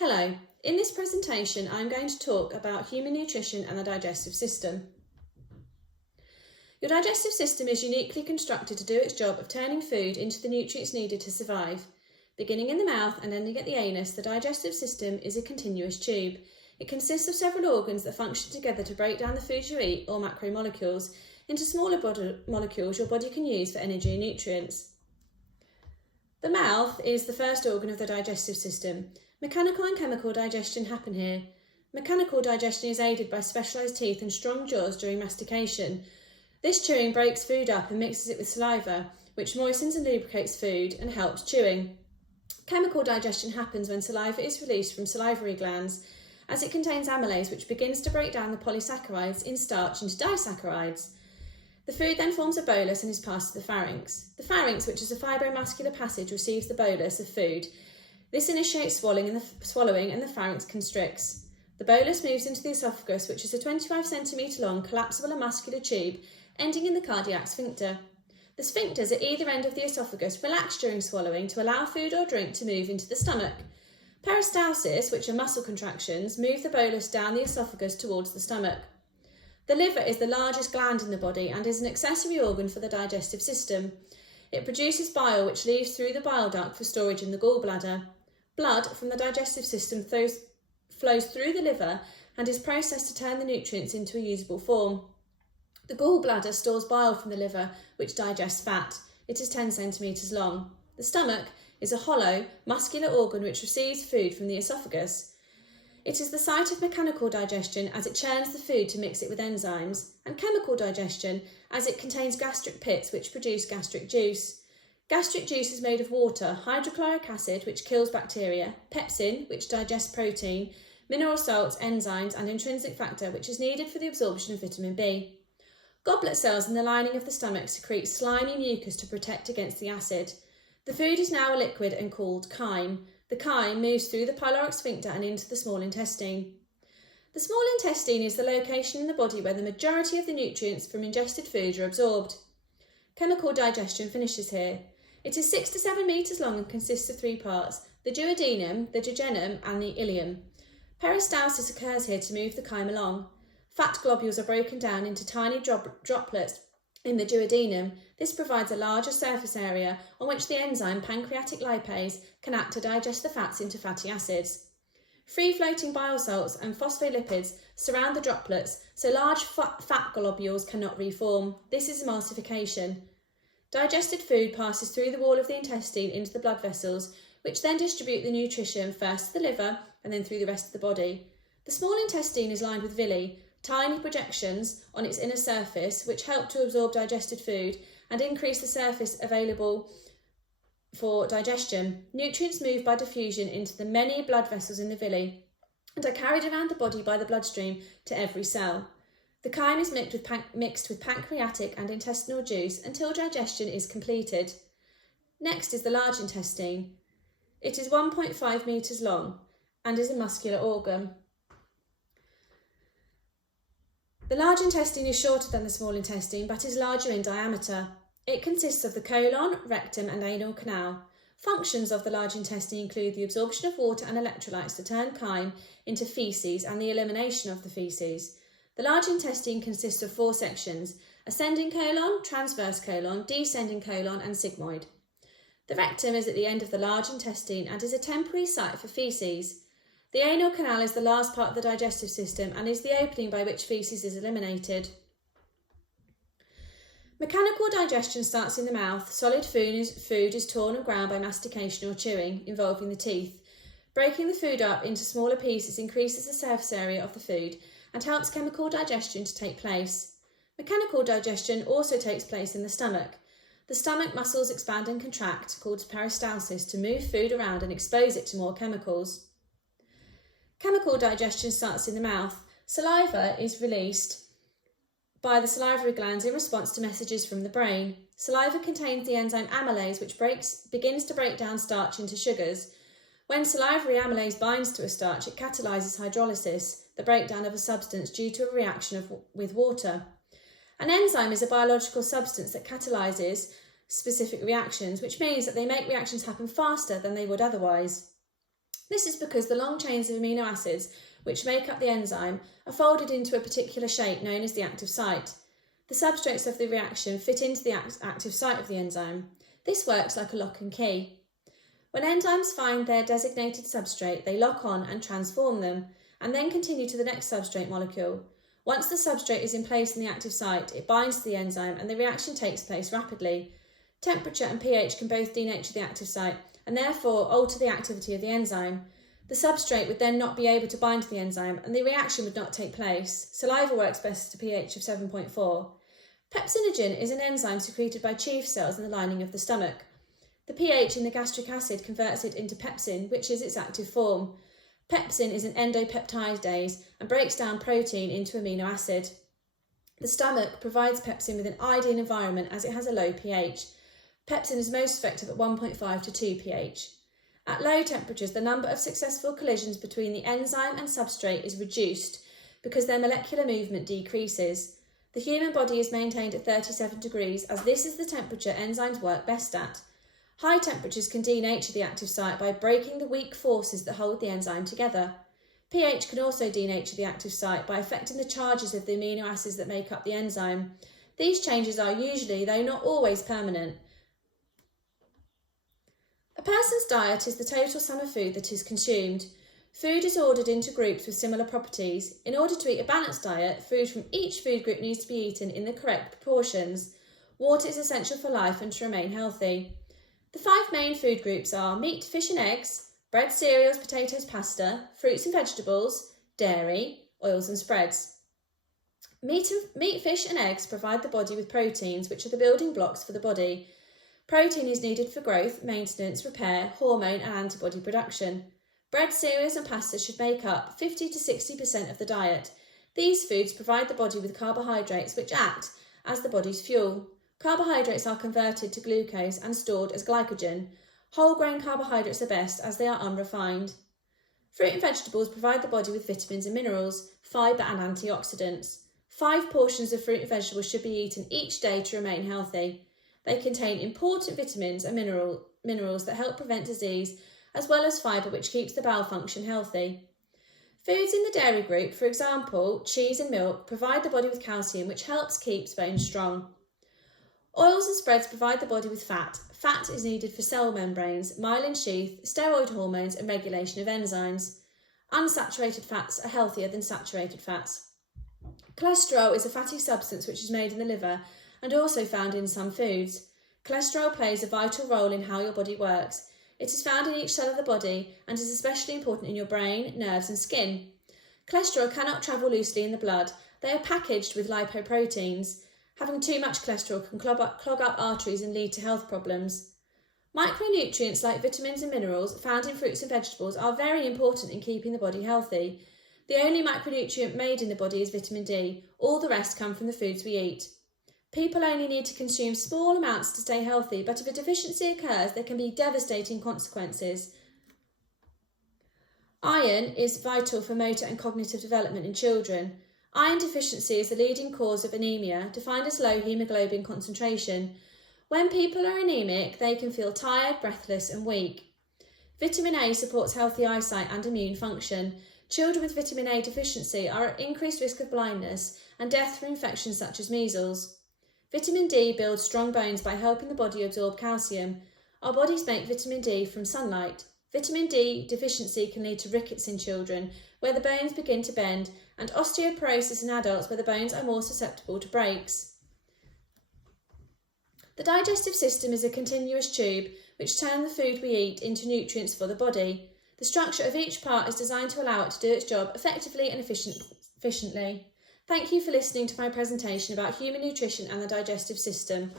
Hello, in this presentation I'm going to talk about human nutrition and the digestive system. Your digestive system is uniquely constructed to do its job of turning food into the nutrients needed to survive. Beginning in the mouth and ending at the anus, the digestive system is a continuous tube. It consists of several organs that function together to break down the food you eat, or macromolecules, into smaller molecules your body can use for energy and nutrients. The mouth is the first organ of the digestive system. Mechanical and chemical digestion happen here. Mechanical digestion is aided by specialised teeth and strong jaws during mastication. This chewing breaks food up and mixes it with saliva, which moistens and lubricates food and helps chewing. Chemical digestion happens when saliva is released from salivary glands, as it contains amylase, which begins to break down the polysaccharides in starch into disaccharides. The food then forms a bolus and is passed to the pharynx. The pharynx, which is a fibromuscular passage, receives the bolus of food. This initiates swallowing and the pharynx constricts. The bolus moves into the esophagus, which is a 25 cm long collapsible and muscular tube ending in the cardiac sphincter. The sphincters at either end of the esophagus relax during swallowing to allow food or drink to move into the stomach. Peristalsis, which are muscle contractions, move the bolus down the esophagus towards the stomach. The liver is the largest gland in the body and is an accessory organ for the digestive system. It produces bile, which leaves through the bile duct for storage in the gallbladder. Blood from the digestive system flows through the liver and is processed to turn the nutrients into a usable form. The gallbladder stores bile from the liver, which digests fat. It is 10 centimetres long. The stomach is a hollow, muscular organ which receives food from the esophagus. It is the site of mechanical digestion, as it churns the food to mix it with enzymes, and chemical digestion, as it contains gastric pits which produce gastric juice. Gastric juice is made of water, hydrochloric acid, which kills bacteria, pepsin, which digests protein, mineral salts, enzymes, and intrinsic factor, which is needed for the absorption of vitamin B. Goblet cells in the lining of the stomach secrete slimy mucus to protect against the acid. The food is now a liquid and called chyme. The chyme moves through the pyloric sphincter and into the small intestine. The small intestine is the location in the body where the majority of the nutrients from ingested food are absorbed. Chemical digestion finishes here. It is 6 to 7 metres long and consists of 3 parts: the duodenum, the jejunum, and the ileum. Peristalsis occurs here to move the chyme along. Fat globules are broken down into tiny droplets in the duodenum. This provides a larger surface area on which the enzyme pancreatic lipase can act to digest the fats into fatty acids. Free-floating bile salts and phospholipids surround the droplets, so large fat globules cannot reform. This is emulsification. Digested food passes through the wall of the intestine into the blood vessels, which then distribute the nutrition first to the liver and then through the rest of the body. The small intestine is lined with villi, tiny projections on its inner surface which help to absorb digested food and increase the surface available for digestion. Nutrients move by diffusion into the many blood vessels in the villi and are carried around the body by the bloodstream to every cell. The chyme is mixed with pancreatic and intestinal juice until digestion is completed. Next is the large intestine. It is 1.5 metres long and is a muscular organ. The large intestine is shorter than the small intestine but is larger in diameter. It consists of the colon, rectum and anal canal. Functions of the large intestine include the absorption of water and electrolytes to turn chyme into faeces and the elimination of the faeces. The large intestine consists of 4 sections: ascending colon, transverse colon, descending colon and sigmoid. The rectum is at the end of the large intestine and is a temporary site for faeces. The anal canal is the last part of the digestive system and is the opening by which faeces is eliminated. Mechanical digestion starts in the mouth. Solid food is torn and ground by mastication or chewing, involving the teeth. Breaking the food up into smaller pieces increases the surface area of the food and helps chemical digestion to take place. Mechanical digestion also takes place in the stomach. The stomach muscles expand and contract, called peristalsis, to move food around and expose it to more chemicals. Chemical digestion starts in the mouth. Saliva is released by the salivary glands in response to messages from the brain. Saliva contains the enzyme amylase, which begins to break down starch into sugars. When salivary amylase binds to a starch, it catalyses hydrolysis, the breakdown of a substance due to a reaction with water. An enzyme is a biological substance that catalyses specific reactions, which means that they make reactions happen faster than they would otherwise. This is because the long chains of amino acids which make up the enzyme are folded into a particular shape known as the active site. The substrates of the reaction fit into the active site of the enzyme. This works like a lock and key. When enzymes find their designated substrate, they lock on and transform them, and then continue to the next substrate molecule. Once the substrate is in place in the active site, it binds to the enzyme and the reaction takes place rapidly. Temperature and pH can both denature the active site and therefore alter the activity of the enzyme. The substrate would then not be able to bind to the enzyme and the reaction would not take place. Saliva works best at a pH of 7.4. Pepsinogen is an enzyme secreted by chief cells in the lining of the stomach. The pH in the gastric acid converts it into pepsin, which is its active form. Pepsin is an endopeptidase and breaks down protein into amino acid. The stomach provides pepsin with an ideal environment as it has a low pH. Pepsin is most effective at 1.5 to 2 pH. At low temperatures, the number of successful collisions between the enzyme and substrate is reduced because their molecular movement decreases. The human body is maintained at 37 degrees as this is the temperature enzymes work best at. High temperatures can denature the active site by breaking the weak forces that hold the enzyme together. pH can also denature the active site by affecting the charges of the amino acids that make up the enzyme. These changes are usually, though not always, permanent. A person's diet is the total sum of food that is consumed. Food is ordered into groups with similar properties. In order to eat a balanced diet, food from each food group needs to be eaten in the correct proportions. Water is essential for life and to remain healthy. The 5 main food groups are meat, fish and eggs, bread, cereals, potatoes, pasta, fruits and vegetables, dairy, oils and spreads. Meat, fish and eggs provide the body with proteins, which are the building blocks for the body. Protein is needed for growth, maintenance, repair, hormone and antibody production. Bread, cereals and pasta should make up 50 to 60% of the diet. These foods provide the body with carbohydrates which act as the body's fuel. Carbohydrates are converted to glucose and stored as glycogen. Whole grain carbohydrates are best as they are unrefined. Fruit and vegetables provide the body with vitamins and minerals, fibre and antioxidants. 5 portions of fruit and vegetables should be eaten each day to remain healthy. They contain important vitamins and minerals that help prevent disease, as well as fibre which keeps the bowel function healthy. Foods in the dairy group, for example, cheese and milk, provide the body with calcium which helps keep bones strong. Oils and spreads provide the body with fat. Fat is needed for cell membranes, myelin sheath, steroid hormones and regulation of enzymes. Unsaturated fats are healthier than saturated fats. Cholesterol is a fatty substance which is made in the liver and also found in some foods. Cholesterol plays a vital role in how your body works. It is found in each cell of the body and is especially important in your brain, nerves and skin. Cholesterol cannot travel loosely in the blood. They are packaged with lipoproteins. Having too much cholesterol can clog up arteries and lead to health problems. Micronutrients like vitamins and minerals found in fruits and vegetables are very important in keeping the body healthy. The only micronutrient made in the body is vitamin D. All the rest come from the foods we eat. People only need to consume small amounts to stay healthy, but if a deficiency occurs, there can be devastating consequences. Iron is vital for motor and cognitive development in children. Iron deficiency is the leading cause of anemia, defined as low haemoglobin concentration. When people are anemic, they can feel tired, breathless and weak. Vitamin A supports healthy eyesight and immune function. Children with vitamin A deficiency are at increased risk of blindness and death from infections such as measles. Vitamin D builds strong bones by helping the body absorb calcium. Our bodies make vitamin D from sunlight. Vitamin D deficiency can lead to rickets in children, where the bones begin to bend, and osteoporosis in adults, where the bones are more susceptible to breaks. The digestive system is a continuous tube which turns the food we eat into nutrients for the body. The structure of each part is designed to allow it to do its job effectively and efficiently. Thank you for listening to my presentation about human nutrition and the digestive system.